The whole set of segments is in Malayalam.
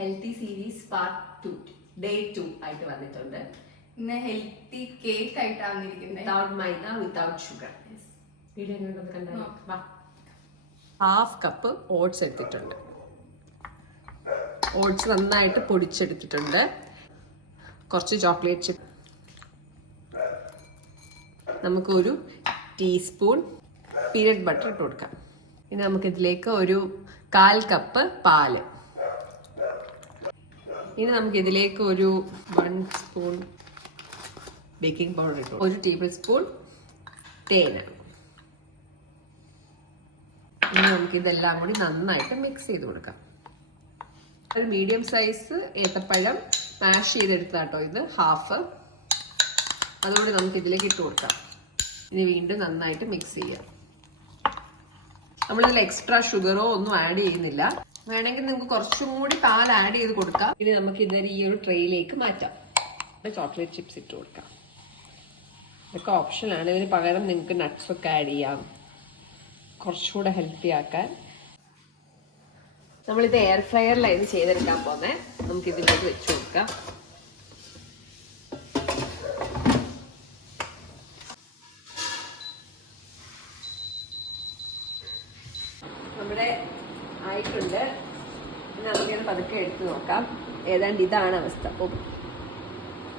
ഹെൽത്തി സീരീസ് പാർട്ട് 2 ഡേ 2 ആയിട്ട് വന്നിട്ടുണ്ട്. ഇന്ന് ഹെൽത്തി കേക്ക് ആയിട്ടാണ് വന്നിരിക്കുന്നത്. വിത്തൗട്ട് മൈദ, വിത്തൗട്ട് ഷുഗർ. വീഡിയോ എങ്ങനെയുണ്ടെന്ന് കണ്ടാൽ ഹാഫ് കപ്പ് ഓട്സ് എടുത്തിട്ടുണ്ട്. ഓട്സ് നന്നായിട്ട് പൊടിച്ചെടുത്തിട്ടുണ്ട്. കുറച്ച് ചോക്ലേറ്റ് ചിപ്പ്, നമുക്കൊരു ടീസ്പൂൺ പീനട്ട് ബട്ടർ ഇട്ട് കൊടുക്കാം. ഇനി നമുക്കിതിലേക്ക് ഒരു 1/4 കപ്പ് പാല്. ഇനി നമുക്കിതിലേക്ക് ഒരു 1 സ്പൂൺ ബേക്കിംഗ് പൗഡർ ഇട്ടു, 1 ടേബിൾ സ്പൂൺ തേന്. ഇനി നമുക്കിതെല്ലാം കൂടി നന്നായിട്ട് മിക്സ് ചെയ്ത് കൊടുക്കാം. ഒരു മീഡിയം സൈസ് ഏത്തപ്പഴം മാഷ് ചെയ്തെടുത്താട്ടോ ഇത്, ഹാഫ്. അതുകൂടി നമുക്ക് ഇതിലേക്ക് ഇട്ട് കൊടുക്കാം. ഇനി വീണ്ടും നന്നായിട്ട് മിക്സ് ചെയ്യാം. നമ്മളിതിൽ എക്സ്ട്രാ ഷുഗറോ ഒന്നും ആഡ് ചെയ്യുന്നില്ല. വേണമെങ്കിൽ നിങ്ങൾക്ക് കുറച്ചും കൂടി പാൽ ആഡ് ചെയ്ത് കൊടുക്കാം. ഇനി നമുക്ക് ഇതിനെ ഈ ഒരു ട്രേയിലേക്ക് മാറ്റാം. ചോക്ലേറ്റ് ചിപ്സ് ഇട്ട് കൊടുക്കാം. ഇതൊക്കെ ഓപ്ഷനാണ്. ഇതിന് പകരം നിങ്ങൾക്ക് നട്ട്സ് ഒക്കെ ആഡ് ചെയ്യാം, കുറച്ചുകൂടെ ഹെൽത്തി ആക്കാൻ. നമ്മളിത് എയർ ഫ്രയറിലായിരുന്നു ചെയ്തെടുക്കാൻ പോകുന്നത്. നമുക്ക് ഇതിലേക്ക് വെച്ച് കൊടുക്കാം. നമ്മുടെ ആയിട്ടുണ്ട്. നമുക്കിത് പതുക്കെ എടുത്ത് നോക്കാം. ഏതാണ്ട് ഇതാണ് അവസ്ഥ.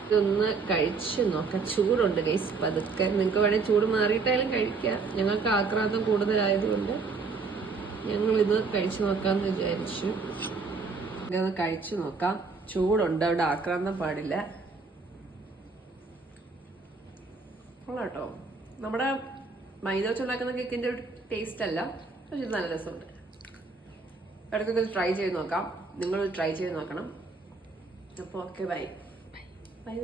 ഇതൊന്ന് കഴിച്ച് നോക്കാം. ചൂടുണ്ട് ഗൈസ്. പതുക്കെ നിങ്ങൾക്ക് വേണമെങ്കിൽ ചൂട് മാറിയിട്ടായാലും കഴിക്കാം. ഞങ്ങൾക്ക് ആക്രാന്തം കൂടുതലായതുകൊണ്ട് ഞങ്ങളിത് കഴിച്ചു നോക്കാമെന്ന് വിചാരിച്ചു. ഇതൊന്ന് കഴിച്ചു നോക്കാം. ചൂടുണ്ട്, അവിടെ ആക്രാന്തം പാടില്ല. കേട്ടോ, നമ്മുടെ മൈദ വെച്ചുണ്ടാക്കുന്ന കേക്കിൻ്റെ ഒരു ടേസ്റ്റ് അല്ല, പക്ഷെ ഇത് നല്ല രസമുണ്ട്. ഇടയ്ക്കൊക്കെ ട്രൈ ചെയ്ത് നോക്കാം. നിങ്ങൾ ട്രൈ ചെയ്ത് നോക്കണം. അപ്പോൾ ഓക്കെ, ബൈ ബൈ.